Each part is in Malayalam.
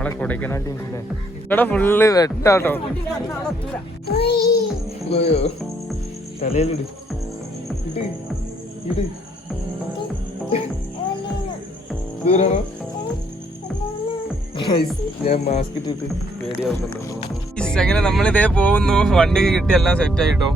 നമ്മളെ കൊടൈക്കനാൽ ടീംസിലെ ഇവിടെ ഫുള്ള് വെട്ടാട്ടോ. തലയിലിട്. ഇട് ഇട്. ഞാൻ മാസ്ക് അങ്ങനെ നമ്മളിതേ പോകുന്നു. വണ്ടി കിട്ടി എല്ലാം സെറ്റ് ആയിട്ടോ.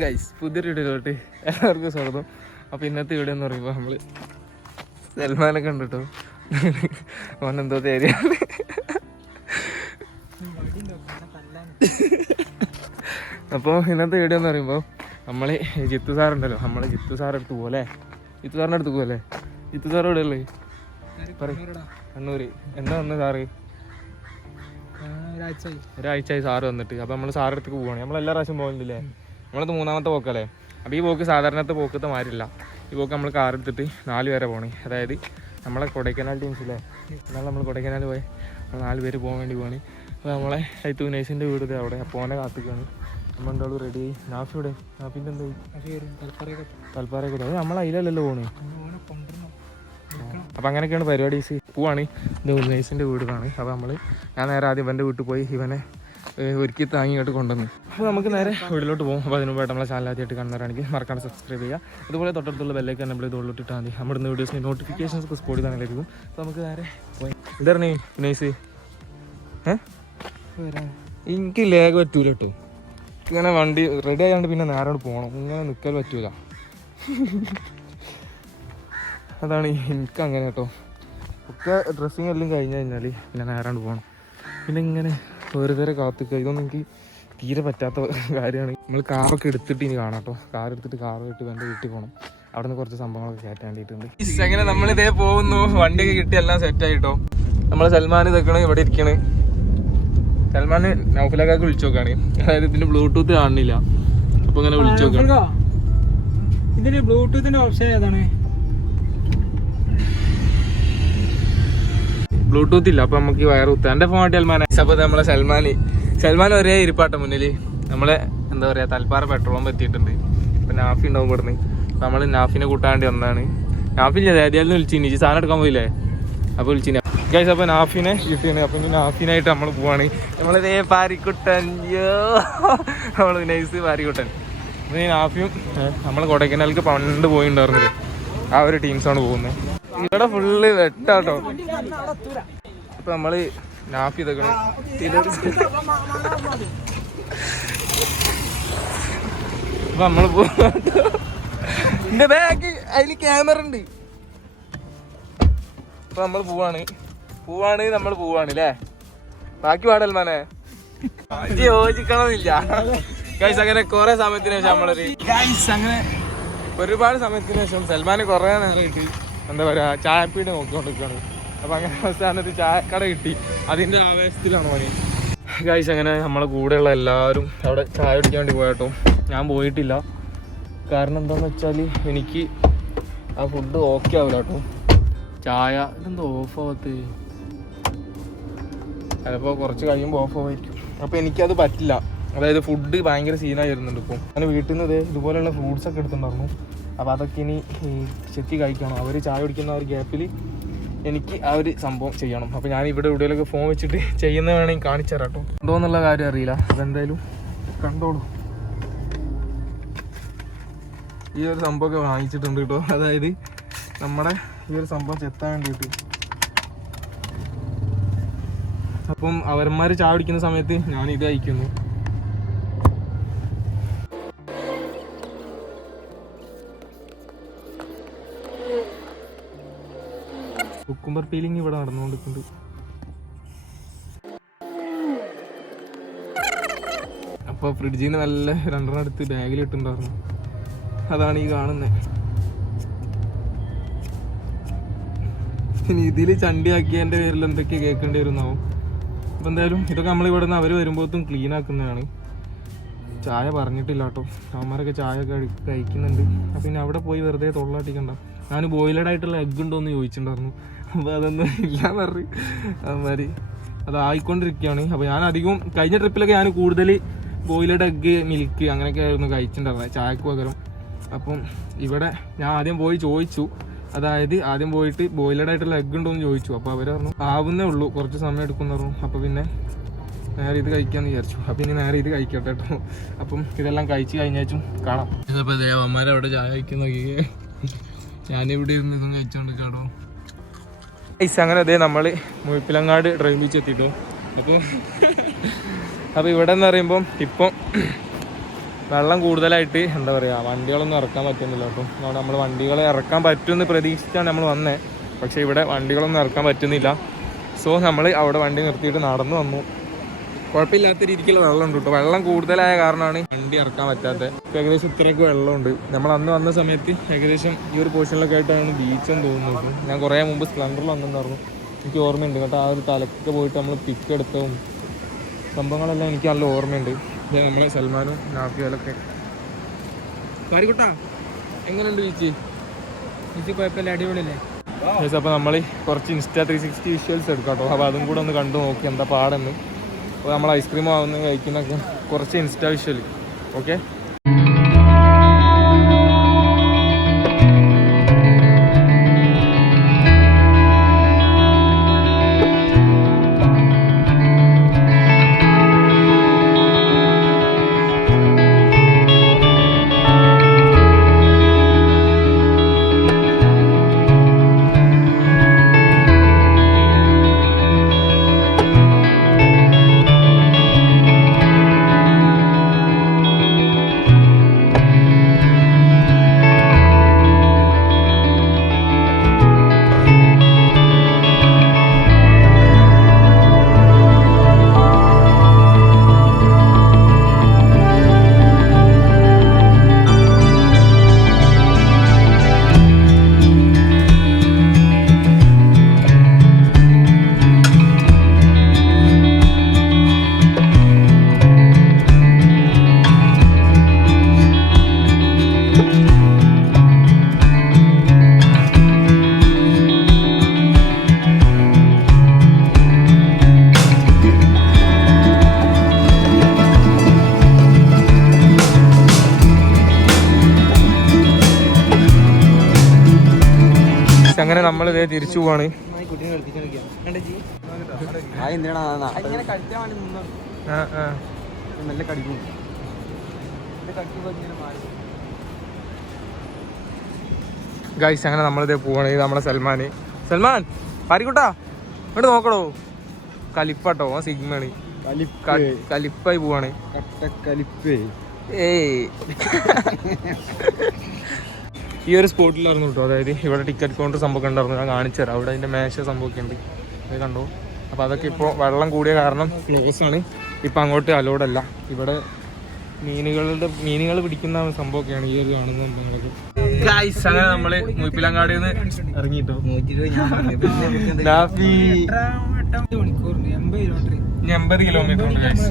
ഗൈസ് പുതിയൊരു വീഡിയോയിലോട്ട് എല്ലാവർക്കും സ്വാഗതം. അപ്പോൾ ഇന്നത്തെ വീഡിയോ എന്ന് പറയുമ്പോൾ നമ്മൾ സൽമാനെ കണ്ടിട്ടോ? ഓൻ എന്തോ തേരിയാണ് അപ്പോൾ ഇന്നത്തെ വീഡിയോ എന്ന് പറയുമ്പോൾ നമ്മൾ ജിത്തു സാറുണ്ടല്ലോ നമ്മൾ ജിത്തു സാർ അടുത്ത് പോലെ ജിത്തു സാറിന്റെ അടുത്ത് പോലെ ജിത്തു സാർ എവിടെ ഉള്ളത് കണ്ണൂര്. എന്താ വന്നത് സാറ് ഒരാഴ്ചയായി. സാറ് വന്നിട്ട്. അപ്പോൾ നമ്മൾ സാറിന്റെ അടുത്തേക്ക് പോവുകയാണ് നമ്മൾ എല്ലാ പ്രാവശ്യം പോകുന്നില്ലേ നമ്മളത് മൂന്നാമത്തെ പോക്കല്ലേ? അപ്പോൾ ഈ പോക്ക് സാധാരണത്തെ പോക്കത്തെ മാറില്ല ഈ പോക്ക് നമ്മൾ കാർ എടുത്തിട്ട് നാല് പേരെ പോകണേ അതായത് നമ്മളെ കൊടൈക്കനാൽ ടീംസില്ലേ എന്നാൽ നമ്മൾ കൊടൈക്കനാൽ പോയി. നാല് പേര് പോകാൻ വേണ്ടി പോകണേ അപ്പോൾ നമ്മളെ ഐത്തു വിനേശിന്റെ വീട് അവിടെ. അപ്പോൾ അവനെ കാത്തിക്കാണ്. നമ്മൾ രണ്ടാളും റെഡി ആയി നാഫി ഇവിടെ നാഫിന്റെ എന്തായി തൽപ്പാറയൊക്കെ അത് നമ്മൾ അതിലല്ലല്ലോ പോണേ. അപ്പം അങ്ങനെയൊക്കെയാണ് പരിപാടി പോവാണ്. ഇത് ഉന്നയിസിന്റെ വീടുകളാണ് അപ്പോൾ നമ്മൾ ഞാൻ നേരെ ആദ്യം ഇവന്റെ വീട്ടിൽ പോയി ഇവനെ ഒരുക്കി താങ്ങി ഇങ്ങോട്ട് കൊണ്ടുവന്നു. അപ്പോൾ നമുക്ക് നേരെ വീട്ടിലോട്ട് പോകും അപ്പോൾ അതിന് നമ്മളെ ചാനൽ ആദ്യമായിട്ട് കാണുന്നവരാണെങ്കിൽ മറക്കാണ്ട് സബ്സ്ക്രൈബ് ചെയ്യുക. അതുപോലെ തൊട്ടടുത്തുള്ള ബെല്ലേക്ക് നമ്മൾ ഇത് ഉള്ളിട്ടിട്ടാൽ മതി. നമ്മുടെ വീഡിയോസിന് നോട്ടിഫിക്കേഷൻസ് ഒക്കെ സ്പോട്ട് ചെയ്താൽ ലഭിക്കും അപ്പോൾ നമുക്ക് നേരെ പോയി. എന്തായിരുന്നു നൈസ് ഏ? എനിക്ക് ലേഗ് പറ്റൂല കേട്ടോ ഇങ്ങനെ വണ്ടി റെഡി ആയതുകൊണ്ട് പിന്നെ നേരെ പോകണം ഇങ്ങനെ നിൽക്കൽ പറ്റൂല. അതാണ് എനിക്ക് അങ്ങനെ കേട്ടോ ഒക്കെ ഡ്രസ്സിങ് എല്ലാം കഴിഞ്ഞ് കഴിഞ്ഞാൽ പിന്നെ നേരെ പോകണം പിന്നെ ഇങ്ങനെ വെറുതെ കാത്തുക്ക ഇതൊന്നും എനിക്ക് തീരെ പറ്റാത്ത കാര്യമാണ്. നമ്മൾ കാറൊക്കെ എടുത്തിട്ട് ഇനി കാണാം കേട്ടോ കാർ എടുത്തിട്ട് കാർ ഇട്ട് എന്റെ വീട്ടിൽ പോകണം അവിടെ നിന്ന് കുറച്ച് സംഭവങ്ങളൊക്കെ കയറ്റാൻ വേണ്ടിയിട്ടുണ്ട്. നമ്മൾ ഇതേ പോകുന്നു? വണ്ടിയൊക്കെ കിട്ടി എല്ലാം സെറ്റ് ആയിട്ടോ നമ്മൾ സൽമാൻ ഇതൊക്കെയാണ് ഇവിടെ ഇരിക്കണേ. സൽമാൻ നൗഫലക്കാക്ക് വിളിച്ചു നോക്കാണ്. അതായത് ഇതിന്റെ ബ്ലൂടൂത്ത് കാണുന്നില്ല. അപ്പൊ ഇങ്ങനെ വിളിച്ചു നോക്കാം ഇതിന് ബ്ലൂടൂത്തിന്റെ ഓപ്ഷൻ ഏതാണ്? ബ്ലൂടൂത്ത് ഇല്ല അപ്പൊ നമുക്ക് വയർ കുത്താം. എന്റെ ഫോൺ സൽമാൻ അപ്പൊ നമ്മളെ സൽമാന് സൽമാൻ ഒരേ ഇരിപ്പാട്ട മുന്നിൽ. നമ്മളെ എന്താ പറയാ തൽപ്പാറ പെട്രോളും എത്തിയിട്ടുണ്ട്. അപ്പൊ നാഫി ഉണ്ടാവും ഇവിടുന്ന്. നമ്മൾ നാഫിനെ കൂട്ടാൻ വേണ്ടി വന്നതാണ് നാഫില്ല ഏതായാലും വിളിച്ചിനി സാധനം എടുക്കാൻ പോയില്ലേ? അപ്പൊ വിളിച്ചിന് അപ്പൊ നാഫിനെ കിട്ടിയാണ് അപ്പൊ ഇനി നാഫിനായിട്ട് നമ്മൾ പോവാണ്. നമ്മളിതേ പാരിക്കുട്ടൻ. യോ നമ്മൾ നൈസ് പാരിക്കുട്ടൻ. അപ്പൊ നാഫിയും നമ്മൾ കൊടൈക്കനാലിക്ക് പണ്ട് പോയിണ്ടായിരുന്നില്ലേ? ആ ഒരു ടീംസാണ് പോകുന്നത്. ഇവിടെ ഫുള്ള് വെട്ടാട്ടോ. ഇപ്പൊ നമ്മൾ നാഫി ഇതൊക്കെ അപ്പൊ നമ്മൾ ബാഗ് അതിൽ ക്യാമറ ഉണ്ട്. അപ്പൊ നമ്മൾ പോവാണ്. പോവാണ് നമ്മൾ പോവാണ് ല്ലേ? ബാക്കി പാടൽമാനെ യോജിക്കണമെന്നില്ല ഗൈസ് അങ്ങനെ കുറെ സമയത്തിന് ശേഷം നമ്മളൊരു ഗൈസ് അങ്ങനെ ഒരുപാട് സമയത്തിന് ശേഷം സൽമാന് കുറെ നേരം കിട്ടി എന്താ പറയാ ചായപ്പീട് നോക്കിക്കൊണ്ടിരിക്കുകയാണ് അപ്പൊ അങ്ങനെ ചായ ചായക്കട കിട്ടി. അതിന്റെ ആവേശത്തിലാണ് മോനെ. ഗൈസ് അങ്ങനെ നമ്മളെ കൂടെയുള്ള എല്ലാവരും അവിടെ ചായ കുടിക്കാൻ വേണ്ടി പോയാട്ടോ. ഞാൻ പോയിട്ടില്ല. കാരണം എന്താന്ന് വെച്ചാൽ എനിക്ക് ആ ഫുഡ് ഓക്കെ ആവില്ല കേട്ടോ ചായ ഇതെന്തോ ഓഫ് ആവത്ത്? ചിലപ്പോൾ കുറച്ച് കഴിയുമ്പോൾ ഓഫ് ആവായിരിക്കും അപ്പോൾ എനിക്കത് പറ്റില്ല. അതായത് ഫുഡ് ഭയങ്കര സീനായി വരുന്നുണ്ട് ഇപ്പോൾ ഞാൻ വീട്ടിൽ നിന്ന് ഇതേ ഇതുപോലെയുള്ള ഫ്രൂട്ട്സ് ഒക്കെ എടുത്തിട്ടുണ്ടായിരുന്നു. അപ്പോൾ അതൊക്കെ ഇനി ചെത്തി കഴിക്കണം. അവർ ചായ കുടിക്കുന്ന ഒരു ഗ്യാപ്പിൽ എനിക്ക് ആ ഒരു സംഭവം ചെയ്യണം. അപ്പോൾ ഞാൻ ഇവിടെ എവിടെയെങ്കിലൊക്കെ ഫോൺ വെച്ചിട്ട് ചെയ്യുന്ന വേണമെങ്കിൽ കാണിച്ചു തരാം കേട്ടോ. എന്തോ എന്നുള്ള കാര്യം അറിയില്ല. അതെന്തായാലും കണ്ടോളൂ. ഈ ഒരു സംഭവമൊക്കെ വാങ്ങിച്ചിട്ടുണ്ട് കേട്ടോ. അതായത് നമ്മുടെ ഈ ഒരു സംഭവം ചെത്താൻ വേണ്ടിയിട്ട്. അപ്പം അവന്മാർ ചായ കുടിക്കുന്ന സമയത്ത് ഞാൻ ഇത് അയക്കുന്നു. കുക്കുംബർ പീലിംഗ് ഇവിടെ നടന്നുകൊണ്ടിരിക്കുന്നുണ്ട്. അപ്പൊ ഫ്രിഡ്ജിൽ നിന്ന് നല്ല രണ്ടെണ്ണം എടുത്ത് ബാഗിൽ ഇട്ടുണ്ടായിരുന്നു അതാണ് ഈ കാണുന്നത് ഇനി ഇതിൽ ചണ്ടിയാക്കിയതിന്റെ പേരിൽ എന്തൊക്കെ കേൾക്കേണ്ടി വരുന്നാവും. അപ്പം എന്തായാലും ഇതൊക്കെ നമ്മൾ ഇവിടെ നിന്ന് അവർ വരുമ്പോഴത്തും ക്ലീൻ ആക്കുന്നതാണ്. ചായ പറഞ്ഞിട്ടില്ല കേട്ടോ അവന്മാരൊക്കെ ചായ കഴിക്കുന്നുണ്ട്. അപ്പം പിന്നെ അവിടെ പോയി വെറുതെ തൊള്ളാട്ടിക്കണ്ട. ഞാൻ ബോയിലഡ് ആയിട്ടുള്ള എഗ് ഉണ്ടോ എന്ന് ചോദിച്ചിട്ടുണ്ടായിരുന്നു. അപ്പോൾ അതൊന്നും ഇല്ലാന്ന് പറഞ്ഞു. അതുമാതിരി അത് ആയിക്കൊണ്ടിരിക്കുകയാണ്. അപ്പോൾ ഞാൻ അധികവും കഴിഞ്ഞ ട്രിപ്പിലൊക്കെ ഞാൻ കൂടുതൽ ബോയിലഡ് എഗ്ഗ് മിൽക്ക് അങ്ങനെയൊക്കെ ആയിരുന്നു കഴിച്ചിട്ടുണ്ടായിരുന്നത് ചായക്ക് പകരം. അപ്പം ഇവിടെ ഞാൻ ആദ്യം പോയി ചോദിച്ചു. അതായത് ആദ്യം പോയിട്ട് ബോയിലഡ് ആയിട്ടുള്ള എഗ്ഗ് ഉണ്ടോ എന്ന് ചോദിച്ചു. അപ്പോൾ അവർ പറഞ്ഞു ആവുന്നേ ഉള്ളൂ. കുറച്ച് സമയം എടുക്കുന്ന പറഞ്ഞു. അപ്പോൾ പിന്നെ നേരെ ഇത് കഴിക്കാന്ന് വിചാരിച്ചു. അപ്പം ഇനി നേരെ ഇത് കഴിക്കട്ടെ കേട്ടോ. അപ്പം ഇതെല്ലാം കഴിച്ച് കഴിഞ്ഞാച്ചും കാണാം. ഇതിപ്പോൾ ദേവന്മാരവിടെ ചായ കഴിക്കുന്ന നോക്കിയേ ഞാനിവിടെ ഇരുന്ന് ഇതും കഴിച്ചോണ്ട് കേടോ ഐസ് അങ്ങനെ അതേ നമ്മൾ മുഴപ്പിലങ്ങാട് ഡ്രൈവ് ബീച്ച് എത്തിട്ടോ അപ്പോൾ അപ്പോൾ ഇവിടെ എന്ന് പറയുമ്പം ഇപ്പം വെള്ളം കൂടുതലായിട്ട് എന്താ പറയുക വണ്ടികളൊന്നും ഇറക്കാൻ പറ്റുന്നില്ല അപ്പം നമ്മൾ വണ്ടികളെ ഇറക്കാൻ പറ്റുമെന്ന് പ്രതീക്ഷിച്ചാണ് നമ്മൾ വന്നേ. പക്ഷെ ഇവിടെ വണ്ടികളൊന്നും ഇറക്കാൻ പറ്റുന്നില്ല. സോ നമ്മൾ അവിടെ വണ്ടി നിർത്തിയിട്ട് നടന്നു വന്നു. കുഴപ്പമില്ലാത്ത രീതിക്കുള്ള വെള്ളമുണ്ട് കേട്ടോ. വെള്ളം കൂടുതലായ കാരണമാണ് വണ്ടി ഇറക്കാൻ പറ്റാത്തത് ഏകദേശം ഇത്രയൊക്കെ വെള്ളമുണ്ട്. നമ്മൾ അന്ന് വന്ന സമയത്ത് ഏകദേശം ഈ ഒരു പോർഷനിലൊക്കെ ആയിട്ടാണ് ബീച്ചെന്ന് തോന്നുന്നത്. ഞാൻ കുറേ മുമ്പ് സ്പ്ലണ്ടറിൽ വന്നിട്ടുണ്ടായിരുന്നു. എനിക്ക് ഓർമ്മയുണ്ട്. കേട്ടോ ആ ഒരു തലക്കൊക്കെ പോയിട്ട് നമ്മൾ പിക്ക് എടുത്തതും സംഭവങ്ങളെല്ലാം എനിക്ക് നല്ല ഓർമ്മയുണ്ട്. ഇത് നമ്മളെ സൽമാനും നാഫിയാലൊക്കെ. കാരിക്കുട്ടാ എങ്ങനെയുണ്ട് ബീച്ച് ബീച്ച് കുഴപ്പമില്ല അടിപൊളിയല്ലേ? അപ്പോൾ നമ്മൾ കുറച്ച് ഇൻസ്റ്റാ ത്രീ സിക്സ്റ്റി വിഷ്വൽസ് എടുക്കാം കേട്ടോ. അപ്പോൾ അതും കൂടെ ഒന്ന് കണ്ടു നോക്കി എന്താ പാടെന്ന്. അപ്പോൾ നമ്മൾ ഐസ്ക്രീം ആവുന്ന കഴിക്കുന്നൊക്കെ കുറച്ച് ഇൻസ്റ്റാ ഓക്കെ? ഇങ്ങനെ പോവാണ്. ഗൈസ് അങ്ങനെ നമ്മളിതേ പോവാണ്. നമ്മളെ സൽമാൻ സൽമാൻ പാരിക്കുട്ടാ. ഇവിടെ നോക്കണോ കലിപ്പാട്ടോ ആ സിഗ്മയാണ്. കലിപ്പായി പോവാണ്. കട്ടക്കലിപ്പേ. ഏയ്. ഈ ഒരു സ്പോട്ടിലായിരുന്നു കേട്ടോ. അതായത് ഇവിടെ ടിക്കറ്റ് കൗണ്ടർ സംഭവം ഉണ്ടായിരുന്നു. ഞാൻ കാണിച്ചു തരാം. അവിടെ അതിന്റെ മേശ സംഭവമൊക്കെ ഉണ്ട്. അത് കണ്ടു? അപ്പോൾ അതൊക്കെ ഇപ്പോൾ വെള്ളം കൂടിയ കാരണം ക്ലോസ് ആണ്. ഇപ്പം അങ്ങോട്ട് അലോഡല്ല ഇവിടെ മീനുകളുടെ മീനുകൾ പിടിക്കുന്ന സംഭവമൊക്കെയാണ് ഈ ഒരു കാണുന്ന ഗൈസ് അങ്ങനെ നമ്മൾ മുപ്പിലങ്ങാടി ഇറങ്ങിട്ടോ. എൺപത് കിലോമീറ്റർ ഉണ്ട് ഗൈസ്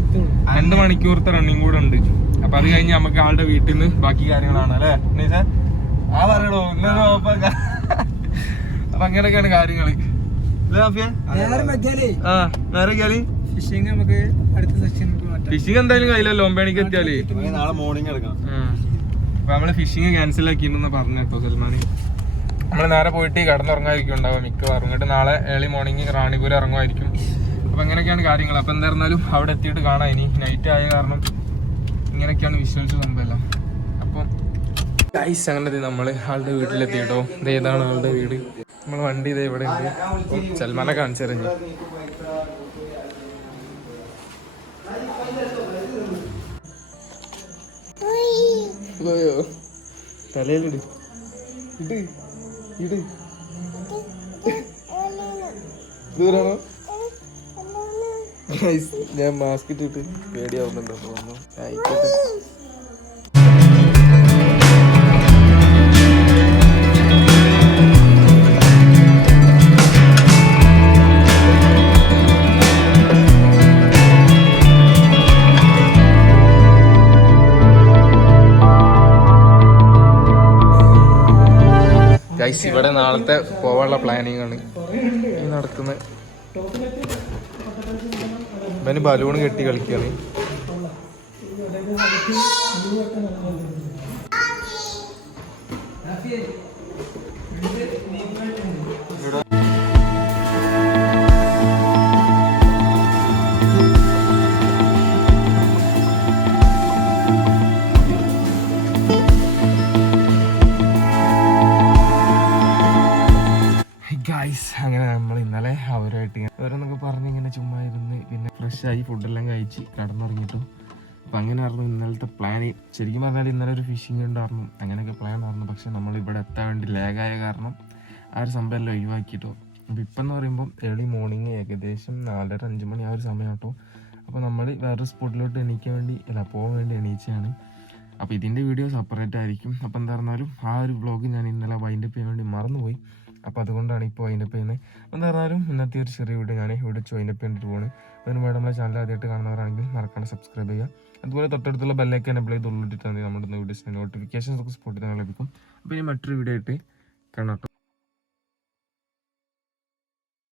രണ്ട് മണിക്കൂറത്തെ റണ്ണിങ് കൂടെ ഉണ്ട്. അപ്പൊ അത് കഴിഞ്ഞ് നമുക്ക് ആളുടെ വീട്ടിൽ നിന്ന് ബാക്കി കാര്യങ്ങളാണ്. അല്ലേ ആ പറയണോ? ഇന്നൊരു. അപ്പൊ അങ്ങനെയൊക്കെയാണ് കളി ഫിഷിങ് നമുക്ക് അടുത്ത സെക്ഷൻ ഫിഷിംഗ് എന്തായാലും കയ്യിലല്ലോ ഒമ്പണിക്ക് എത്തിയാലേ. നാളെ മോർണിംഗ് എടുക്കാം. അപ്പൊ നമ്മൾ ഫിഷിംഗ് ക്യാൻസൽ ആക്കിണ്ടെന്ന് പറഞ്ഞു കേട്ടോ സൽമാന്. നമ്മൾ നേരെ പോയിട്ട് കടന്നുറങ്ങായിരിക്കും ഉണ്ടാവുക മിക്കവാറും. എന്നിട്ട് നാളെ ഏർലി മോർണിംഗ് റാണിപൂരം ഇറങ്ങുമായിരിക്കും. അപ്പൊ അങ്ങനെയൊക്കെയാണ് കാര്യങ്ങൾ അപ്പൊ എന്തായിരുന്നാലും അവിടെ എത്തിയിട്ട് കാണാം ഇനി. നൈറ്റ് ആയ കാരണം ഇങ്ങനെയൊക്കെയാണ് വിഷ്വൽസ് സംഭവം ഗൈസ് അങ്ങനെ നമ്മൾ ആളുടെ വീട്ടിലെത്തി കേട്ടോ. ഇതേതാണ് ആളുടെ വീട്. നമ്മൾ വണ്ടി ഇതേ ഇവിടെ ഉണ്ട്. ചൽമാനെ സൽമാനെ കാണിച്ചു തരാം ഞാൻ മാസ്ക് ഇട്ടിട്ട് പേടിയാവുന്നുണ്ടോ ആയിക്കോട്ടെ. ഗൈസ് ഇവിടെ നാളത്തെ പോവാനുള്ള പ്ലാനിങ് ആണ് ഇവന് ബലൂൺ കെട്ടി കളിക്കുകയാണ് ഗായ്സ് ആയി ഫുഡെല്ലാം കഴിച്ച് കടന്നിറങ്ങിയിട്ടു. അപ്പം അങ്ങനെയായിരുന്നു ഇന്നലത്തെ പ്ലാൻ ശരിക്കും പറഞ്ഞാൽ ഇന്നലെ ഒരു ഫിഷിംഗ് ഉണ്ടായിരുന്നു. അങ്ങനെയൊക്കെ പ്ലാൻ ആയിരുന്നു. പക്ഷേ നമ്മൾ ഇവിടെ എത്താൻ വേണ്ടി ലാഗായ കാരണം ആ ഒരു സംഭവം എല്ലാം ഒഴിവാക്കിയിട്ടോ. അപ്പോൾ ഇപ്പം എന്ന് പറയുമ്പോൾ ഏർലി മോർണിംഗ് ഏകദേശം നാലര അഞ്ച് മണി ആ ഒരു സമയം കേട്ടോ അപ്പോൾ നമ്മൾ വേറൊരു സ്പോട്ടിലോട്ട് എണീക്കാൻ വേണ്ടി അല്ല പോകാൻ വേണ്ടി എണീച്ചതാണ് അപ്പോൾ ഇതിന്റെ വീഡിയോ സെപ്പറേറ്റ് ആയിരിക്കും. അപ്പോൾ എന്താ പറഞ്ഞാലും ആ ഒരു വ്ളോഗ് ഞാൻ ഇന്നലെ വൈൻഡപ്പ് ചെയ്യാൻ വേണ്ടി മറന്നുപോയി. അപ്പോൾ അതുകൊണ്ടാണ് ഇപ്പോൾ വൈൻഡപ്പ് ചെയ്യുന്നത് എന്താ പറഞ്ഞാലും ഇന്നത്തെ ഒരു ചെറിയ വീഡിയോ ഞാൻ ഇവിടെ വെച്ച് വൈൻഡപ്പ് ചെയ്തിട്ട് പോകുന്നത് അതിന് വേണ്ടി നമ്മളെ ചാനൽ ആദ്യമായിട്ട് കാണുന്നവരാണെങ്കിൽ മറക്കാണ്ട് സബ്സ്ക്രൈബ് ചെയ്യുക. അതുപോലെ തൊട്ടടുത്തുള്ള ബെല്ലൈക്കൻ എനബിൾ ചെയ്ത് ഉള്ളിട്ടിട്ടാണെങ്കിൽ നമ്മുടെ വീഡിയോസിന്റെ നോട്ടിഫിക്കേഷൻസ് ഒക്കെ സപ്പോർട്ട് ചെയ്യാൻ ലഭിക്കും. അപ്പോൾ ഇനി മറ്റൊരു വീഡിയോ ആയിട്ട് കാണാം.